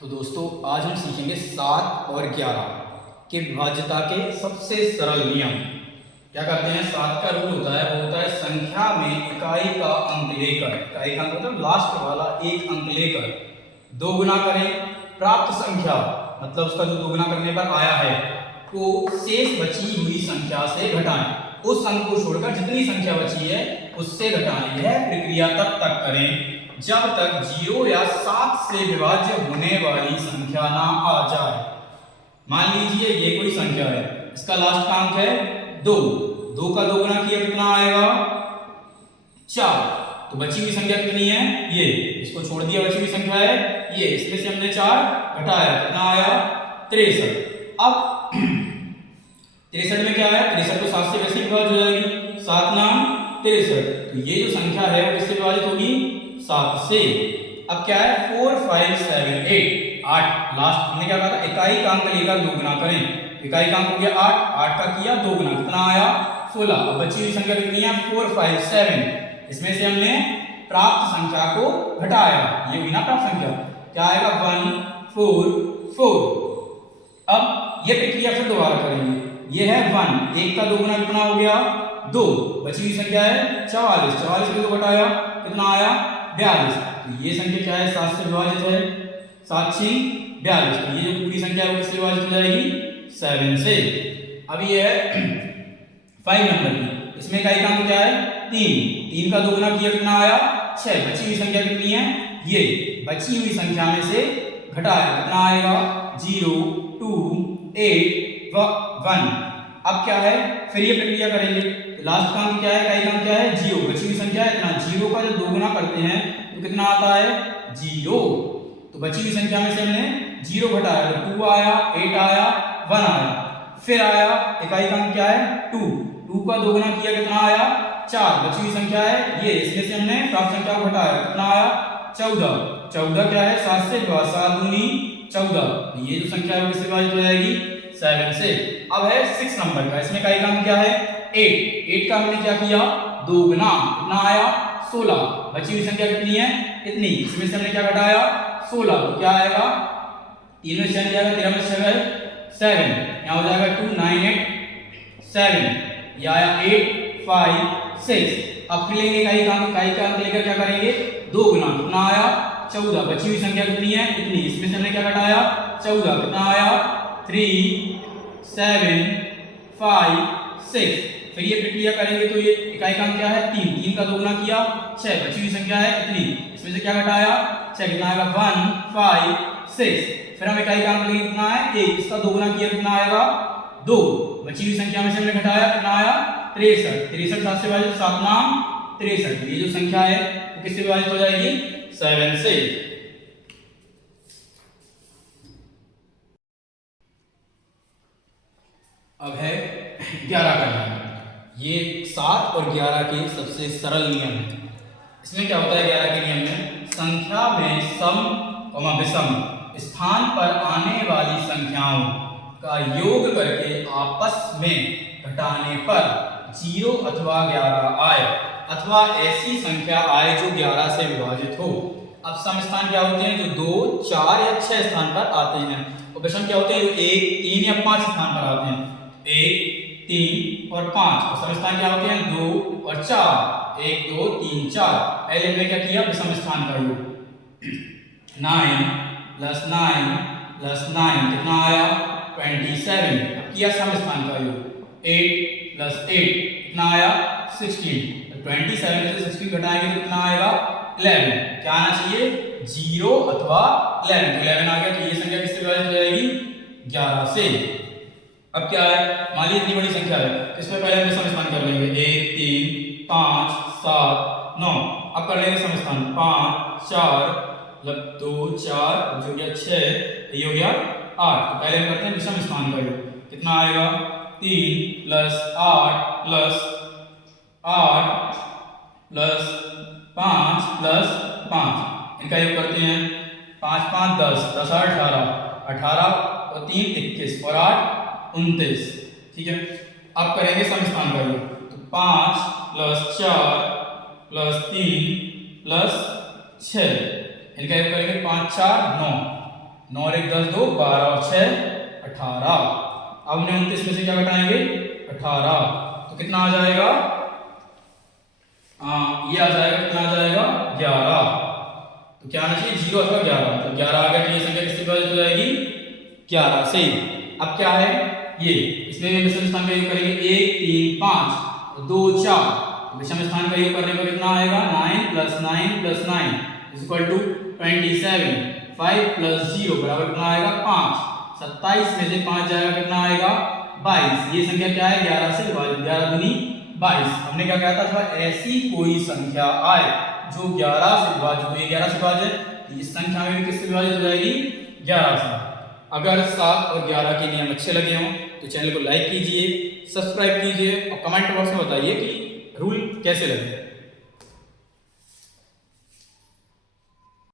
तो दोस्तों आज हम सीखेंगे 7 और 11 के विभाज्यता के सबसे सरल नियम। क्या करते हैं, 7 का रूल होता है, वो होता है संख्या में इकाई का अंक लेकर, इकाई का अंक मतलब लास्ट वाला एक अंक लेकर दो गुना करें, प्राप्त संख्या मतलब उसका जो दोगुना करने पर आया है को शेष बची हुई संख्या से घटाएं। उस अंक को छोड़कर जितनी संख्या बची है उससे घटाएं। यह प्रक्रिया तब तक करें जब तक 0 या 7 से विभाज्य होने वाली संख्या ना आ जाए। मान लीजिए ये कोई संख्या है, इसका लास्ट का अंक है 2, 2 का दोगुना किया कितना आएगा 4, तो बची हुई संख्या कितनी है ये, इसको छोड़ दिया, बची हुई संख्या है ये, इसमें से हमने 4 घटाया कितना आया 63। अब 63 में क्या है, 63 तो 7 से वैसे विभाज्य हो जाएगी, 7 नाम 63, तो ये जो संख्या है वो किससे विभाजित होगी 7 से। अब क्या है 4 5 7 8 लास्ट हमने क्या कहा था, इकाई का अंक लेकर दोगुना करें, इकाई का अंक हो गया 8 का किया दोगुना कितना आया 16। अब बची हुई संख्या कितनी है 4 5 7, इसमें से हमने प्राप्त संख्या को घटाया, ये हुई ना प्राप्त संख्या, क्या आएगा 1 4 4। अब ये प्रक्रिया फिर दोबारा करेंगे, ये है 1, 1 का दोगुना कितना हो गया 2, बची हुई संख्या है 44, 44 में 2 घटाया कितना आया 42, तो ये संख्या क्या है 7 से विभाजित है, 7 6 42, तो ये जो पूरी संख्या है वो किससे विभाजित हो जाएगी 7 से। अब ये है 5 नंबर की, इसमें इकाई का अंक क्या है 3, 3 का दोगुना किया कितना आया 6, बची हुई संख्या कितनी है ये, बची हुई संख्या में से घटाया कितना आएगा 0 2 8 1। अब क्या है फिर ये प्रक्रिया करेंगे, लास्ट का अंक क्या है, इकाई का अंक क्या है 0, बची हुई संख्या है इतना, 0 का जब दोगुना करते हैं तो कितना आता है 0, तो बची हुई संख्या में से हमने 0 घटाया तो 2 आया 8 आया 1 आया, फिर आया इकाई का अंक क्या है 2, 2 का दोगुना किया कितना आया 4, बची हुई संख्या है ये, इसमें से हमने प्राप्त संख्या को घटाया कितना आया 14, 14 क्या है 7 से 7 दूनी 14, ये जो संख्या है किससे विभाजित हो जाएगी 7 से। अब है 6 नंबर का, इसमें इकाई का अंक क्या है 8, 8 का हमने क्या किया दोगुना कितना आया 16, बची हुई संख्या कितनी है इतनी, इसमें से हमने क्या घटाया 16, तो क्या आएगा 3 में 6 जाएगा, 13 में 6 है 7, यहाँ हो जाएगा 2 9 8 7, ये आया 8 5 6। अब फिर लेंगे इकाई का अंक लेकर क्या करेंगे दोगुना कितना आया 14, बची हुई संख्या कितनी है इतनी, इसमें से हमने क्या घटाया 14 कितना आया 3 7 5 6। फिर ये प्रक्रिया करेंगे तो ये इकाई का अंक क्या है 3, 3 का दोगुना किया 6, बची हुई संख्या है इतनी, इसमें से क्या घटाया 6 कितना आएगा 1 5 6। फिर हम इकाई का अंक लेंगे कितना है 1, इसका दोगुना किया कितना आएगा 2, बची हुई संख्या में से हमने घटाया कितना आया 63, 63 7 से विभाजित 7 नाम 63, ये जो संख्या है वो किससे विभाजित हो जाएगी 7 से। अब है 11 का नियम, ये 7 और 11 के सबसे सरल नियम है। इसमें क्या होता है 11 के नियम में, संख्या में सम विषम स्थान पर आने वाली संख्याओं का योग करके आपस में घटाने पर 0 अथवा 11 आए, अथवा ऐसी संख्या आए जो 11 से विभाजित हो। अब सम स्थान क्या होते हैं, जो 2 4 या 6 स्थान पर आते हैं, और विषम क्या होते हैं जो 1 3 या 5 स्थान पर आते हैं, 1 3 और 5। और सम स्थान क्या होते हैं 2 और 4, 1 2 3 4। पहले हमने क्या किया विषम स्थान का योग 9 + 9 + 9 कितना आया 27। अब किया सम स्थान का योग 8 + 8 कितना आया 16, 27 में से 16 घटाएंगे तो कितना आएगा 11, क्या आना चाहिए 0 अथवा 11, तो 11 आ गया, तो ये संख्या किससे विभाजित हो जाएगी 11 से। अब क्या है, मान लीजिए इतनी बड़ी संख्या है, इसमें पहले हम सम स्थान कर लेंगे 1 3 5 7 9। अब कर लेंगे सम स्थान 5 4 मतलब 2 4 जो गया 6, ये हो गया 8। तो पहले हम करते हैं विषम स्थान का योग, कितना आएगा 3 + 8 + 8 + 5 + 5, इनका योग करते हैं 5 5 10 10 8 18 18 और 3 21 और 8 29, ठीक है। अब करेंगे सम स्थान का योग, तो 5 + 4 + 3 + 6, इनका योग करेंगे 5 4 9, 9 और 1 10 2 12 और 6 18। अब 29 में से क्या घटाएंगे 18, तो कितना आ जाएगा, ये आ जाएगा, कितना आ जाएगा 11। तो क्या आना चाहिए 0 अथवा 11, तो 11 आ गया, तो ये संख्या किससे विभाजित हो जाएगी 11 से। अब क्या है ये, इसमें विषम स्थान का योग करेंगे 1 3 5 2 4, विषम स्थान का योग करने पर कितना आएगा 9 + 9 + 9 = 27, 5 + 0 बराबर कितना आएगा 5, 27 में से 5 जाएगा कितना आएगा 22। ये संख्या क्या है 11 से विभाजित, 11 दूनी 22। हमने क्या कहा था, ऐसी कोई संख्या आए जो 11 से विभाजित हो, 11 से विभाजित, इस संख्या में भी किससे विभाजित हो जाएगी 11 से। अगर 7 और 11 के नियम अच्छे लगे हों तो चैनल को लाइक कीजिए, सब्सक्राइब कीजिए और कमेंट बॉक्स में बताइए कि रूल कैसे लगे।